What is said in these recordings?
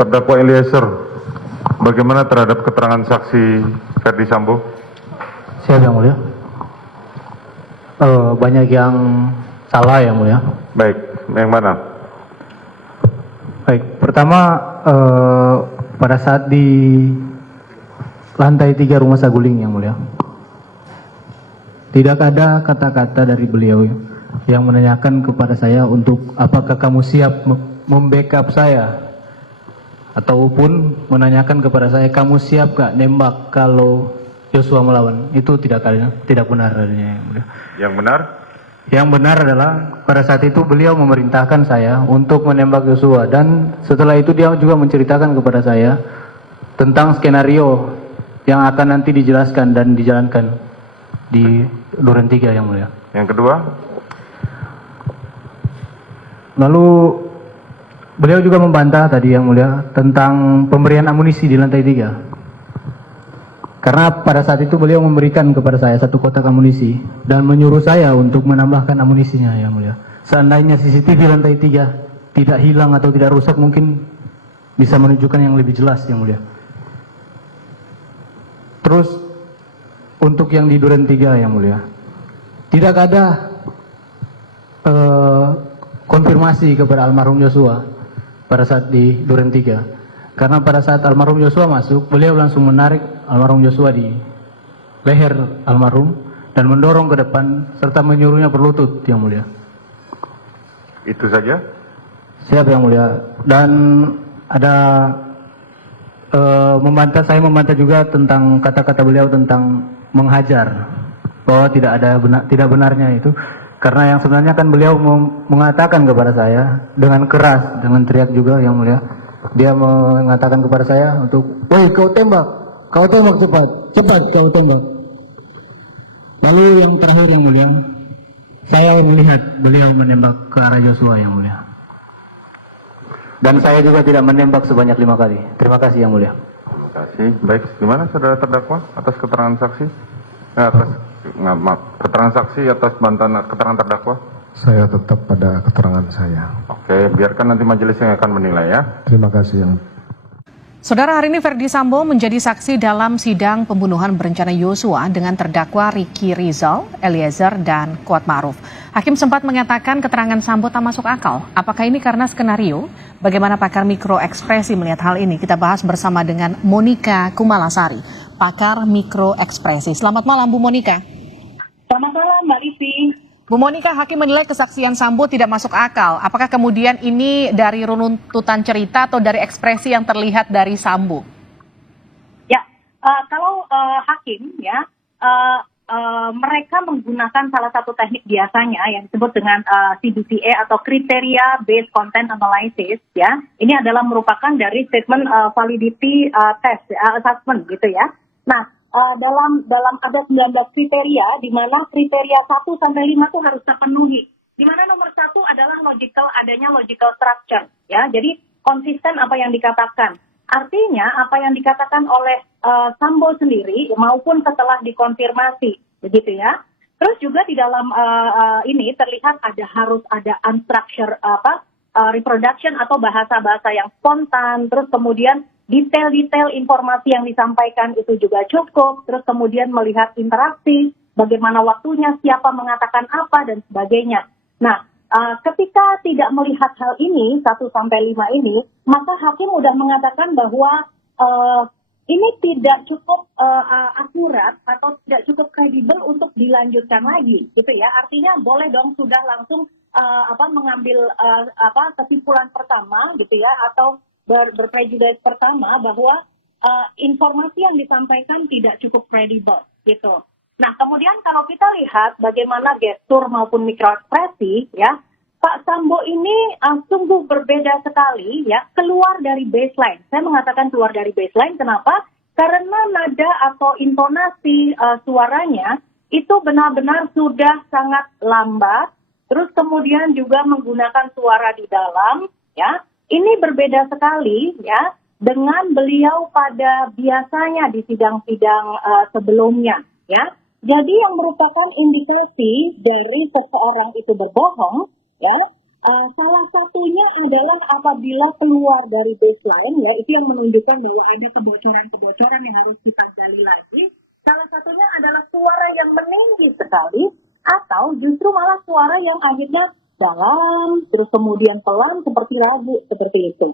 Terdakwa Eliezer, bagaimana terhadap keterangan saksi Ferdi Sambo? Siap yang mulia. Banyak yang salah yang mulia. Baik, yang mana? Baik, pertama pada saat di lantai 3 rumah saguling yang mulia, tidak ada kata-kata dari beliau yang menanyakan kepada saya untuk apakah kamu siap membackup saya, ataupun menanyakan kepada saya kamu siap gak nembak kalau Joshua melawan. Itu tidak benar adanya yang mulia. Yang benar? Yang benar adalah pada saat itu beliau memerintahkan saya untuk menembak Joshua, dan setelah itu dia juga menceritakan kepada saya tentang skenario yang akan nanti dijelaskan dan dijalankan di Duren 3 yang mulia. Yang kedua? Lalu beliau juga membantah tadi yang mulia tentang pemberian amunisi di lantai 3. Karena pada saat itu beliau memberikan kepada saya 1 kotak amunisi dan menyuruh saya untuk menambahkan amunisinya yang mulia. Seandainya CCTV lantai 3 tidak hilang atau tidak rusak, mungkin bisa menunjukkan yang lebih jelas yang mulia. Terus untuk yang di Duren 3 yang mulia, tidak ada konfirmasi kepada almarhum Joshua pada saat di Duren 3. Karena pada saat almarhum Joshua masuk, beliau langsung menarik almarhum Joshua di leher almarhum dan mendorong ke depan serta menyuruhnya berlutut yang mulia. Itu saja? Siap yang mulia. Dan ada saya membantah juga tentang kata-kata beliau tentang menghajar, bahwa tidak benarnya itu. Karena yang sebenarnya kan beliau mengatakan kepada saya dengan keras, dengan teriak juga yang mulia. Dia mengatakan kepada saya untuk, "Woi, kau tembak cepat, cepat kau tembak." Lalu yang terakhir yang mulia, saya melihat beliau menembak ke arah Joshua yang mulia. Dan saya juga tidak menembak sebanyak 5 kali. Terima kasih yang mulia. Terima kasih. Baik, gimana saudara terdakwa atas keterangan saksi? Keterangan saksi atas bantahan keterangan terdakwa? Saya tetap pada keterangan saya. Oke, biarkan nanti majelis yang akan menilai ya. Terima kasih yang. Saudara, hari ini Ferdi Sambo menjadi saksi dalam sidang pembunuhan berencana Yosua dengan terdakwa Ricky Rizal, Eliezer, dan Kuat Ma'ruf. Hakim sempat mengatakan keterangan Sambo tak masuk akal. Apakah ini karena skenario? Bagaimana pakar mikroekspresi melihat hal ini? Kita bahas bersama dengan Monika Kumalasari, pakar mikroekspresi. Selamat malam, Bu Monika. Selamat malam, Mbak Livi. Bu Monika, hakim menilai kesaksian Sambo tidak masuk akal. Apakah kemudian ini dari runtutan cerita atau dari ekspresi yang terlihat dari Sambo? Ya, kalau hakim ya, mereka menggunakan salah satu teknik biasanya yang disebut dengan CBCA atau Criteria Based Content Analysis ya. Ini adalah merupakan dari statement validity test assessment gitu ya. Nah, dalam ada 19 kriteria, di mana kriteria 1 sampai 5 itu harus terpenuhi. Di mana nomor 1 adalah adanya logical structure, ya. Jadi konsisten apa yang dikatakan. Artinya apa yang dikatakan oleh Sambo sendiri maupun setelah dikonfirmasi, begitu ya. Terus juga di dalam ini terlihat harus ada unstructured reproduction atau bahasa-bahasa yang spontan, terus kemudian detail-detail informasi yang disampaikan itu juga cukup, terus kemudian melihat interaksi, bagaimana waktunya, siapa mengatakan apa, dan sebagainya. Nah, ketika tidak melihat hal ini, 1 sampai 5 ini, maka hakim sudah mengatakan bahwa ini tidak cukup akurat atau tidak cukup kredibel untuk dilanjutkan lagi, gitu ya. Artinya boleh dong sudah langsung mengambil kesimpulan pertama, gitu ya, atau berprejudice pertama bahwa informasi yang disampaikan tidak cukup kredibel, gitu. Nah, kemudian kalau kita lihat bagaimana gestur maupun mikroekspresi, ya, Pak Sambo ini sungguh berbeda sekali, ya, keluar dari baseline. Saya mengatakan keluar dari baseline, kenapa? Karena nada atau intonasi suaranya itu benar-benar sudah sangat lambat, terus kemudian juga menggunakan suara di dalam, ya. Ini berbeda sekali, ya, dengan beliau pada biasanya di sidang-sidang sebelumnya, ya. Jadi yang merupakan indikasi dari seseorang itu berbohong, ya, Salah satunya adalah apabila keluar dari baseline, ya, itu yang menunjukkan bahwa ada kebocoran-kebocoran yang harus kita gali lagi. Salah satunya adalah suara yang meninggi sekali, atau justru malah suara yang akhirnya dalam, terus kemudian pelan seperti lagu, seperti itu.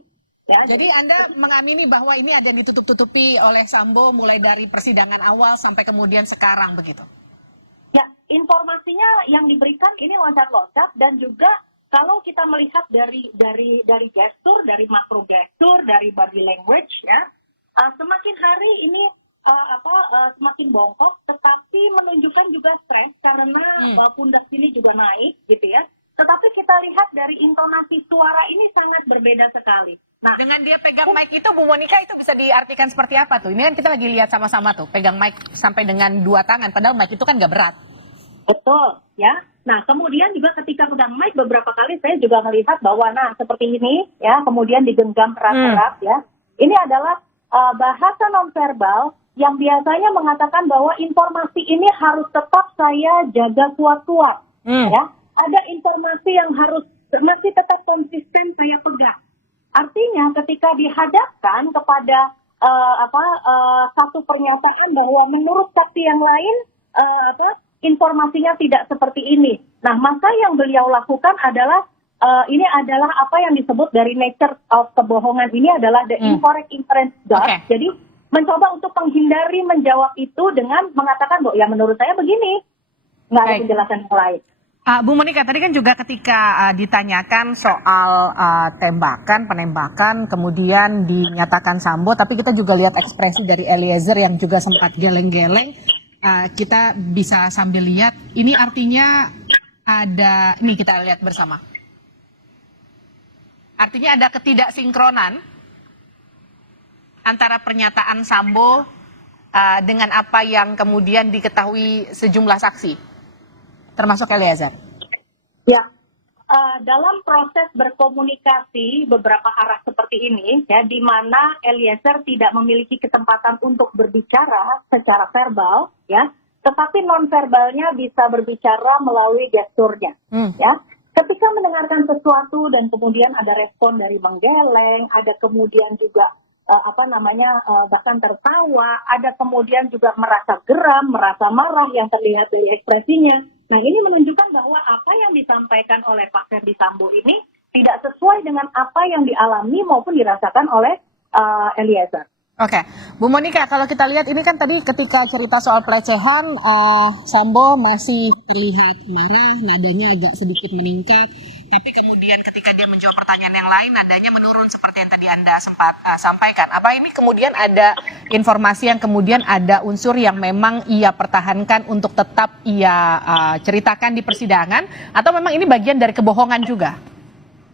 Jadi Anda mengamini bahwa ini ada yang ditutup-tutupi oleh Sambo mulai dari persidangan awal sampai kemudian sekarang begitu? Ya, informasinya yang diberikan ini loncat-loncat, dan juga kalau kita melihat dari gestur, dari makro gestur, dari body language, ya, semakin hari ini semakin bongkok, tetapi menunjukkan juga stres karena pundak sini juga naik, gitu ya. Tetapi kita lihat dari intonasi suara ini sangat berbeda sekali. Nah, dengan dia pegang mic itu, Bu Monika, itu bisa diartikan seperti apa tuh? Ini kan kita lagi lihat sama-sama tuh, pegang mic sampai dengan 2 tangan, padahal mic itu kan nggak berat. Betul, ya. Nah, kemudian juga ketika pegang mic beberapa kali saya juga melihat bahwa, nah, seperti ini, ya, kemudian digenggam erat-erat, ya. Ini adalah bahasa nonverbal yang biasanya mengatakan bahwa informasi ini harus tetap saya jaga kuat-kuat, ya. Ada informasi yang harus masih tetap konsisten saya pegang. Artinya ketika dihadapkan kepada satu pernyataan bahwa menurut saksi yang lain informasinya tidak seperti ini. Nah, maka yang beliau lakukan adalah ini adalah apa yang disebut dari nature of kebohongan ini adalah the incorrect inference gap. Okay. Jadi mencoba untuk menghindari menjawab itu dengan mengatakan bahwa ya menurut saya begini, nggak ada penjelasan yang lain. Bu Monika, tadi kan juga ketika ditanyakan soal penembakan, kemudian dinyatakan Sambo, tapi kita juga lihat ekspresi dari Eliezer yang juga sempat geleng-geleng. Kita bisa sambil lihat, ini artinya ada, ini kita lihat bersama. Artinya ada ketidaksinkronan antara pernyataan Sambo dengan apa yang kemudian diketahui sejumlah saksi, termasuk Eliezer. Ya, dalam proses berkomunikasi beberapa arah seperti ini, ya, di mana Eliezer tidak memiliki kesempatan untuk berbicara secara verbal, ya, tetapi non-verbalnya bisa berbicara melalui gesturnya, ya. Ketika mendengarkan sesuatu dan kemudian ada respon dari menggeleng, ada kemudian juga bahkan tertawa, ada kemudian juga merasa geram, merasa marah yang terlihat dari ekspresinya. Nah, ini menunjukkan bahwa apa yang disampaikan oleh Pak Ferdi Sambo ini tidak sesuai dengan apa yang dialami maupun dirasakan oleh Eliezer. Oke, Bu Monika, kalau kita lihat ini kan tadi ketika cerita soal pelecehan, Sambo masih terlihat marah, nadanya agak sedikit meningkat, tapi kemudian ketika dia menjawab pertanyaan yang lain, nadanya menurun seperti yang tadi Anda sempat sampaikan. Apa ini kemudian ada informasi yang kemudian ada unsur yang memang ia pertahankan untuk tetap ia ceritakan di persidangan, atau memang ini bagian dari kebohongan juga?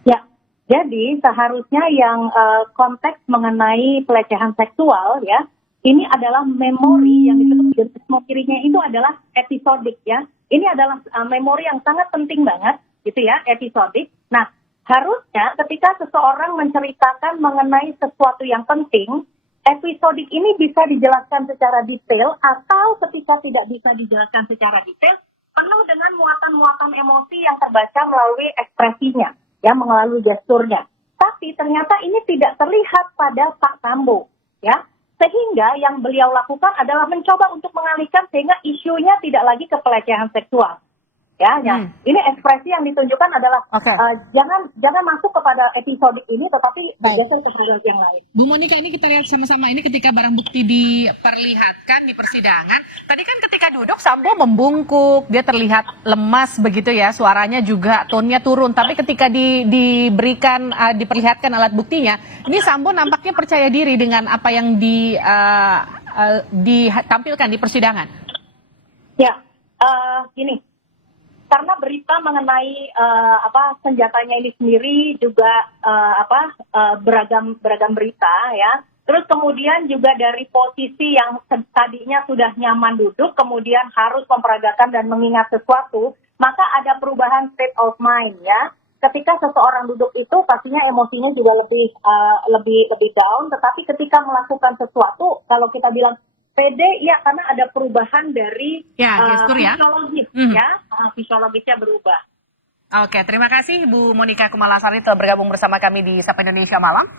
Ya. Jadi seharusnya yang konteks mengenai pelecehan seksual, ya, ini adalah memori yang disebut memorinya itu adalah episodik, ya. Ini adalah memori yang sangat penting banget, gitu ya, episodik. Nah, harusnya ketika seseorang menceritakan mengenai sesuatu yang penting, episodik ini bisa dijelaskan secara detail, atau ketika tidak bisa dijelaskan secara detail, penuh dengan muatan-muatan emosi yang terbaca melalui ekspresinya, ya, melalui gesturnya. Tapi ternyata ini tidak terlihat pada Pak Sambo, ya. Sehingga yang beliau lakukan adalah mencoba untuk mengalihkan sehingga isunya tidak lagi ke pelecehan seksual. Ya. Ini ekspresi yang ditunjukkan adalah jangan masuk kepada episodik ini, tetapi bergeser ke hal yang lain. Bu Monika, ini kita lihat sama-sama ini ketika barang bukti diperlihatkan di persidangan. Tadi kan ketika duduk Sambo membungkuk, dia terlihat lemas begitu ya, suaranya juga tone-nya turun. Tapi ketika diperlihatkan alat buktinya, ini Sambo nampaknya percaya diri dengan apa yang ditampilkan di persidangan. Ya, gini. Karena berita mengenai senjatanya ini sendiri juga beragam berita, ya. Terus kemudian juga dari posisi yang tadinya sudah nyaman duduk, kemudian harus memperagakan dan mengingat sesuatu, maka ada perubahan state of mind, ya. Ketika seseorang duduk itu pastinya emosinya juga lebih down, tetapi ketika melakukan sesuatu, kalau kita bilang pede, ya, karena ada perubahan dari gestur, ya? fisiologis, fisiologisnya berubah. Oke, terima kasih Bu Monika Kumalasari telah bergabung bersama kami di Sapa Indonesia Malam.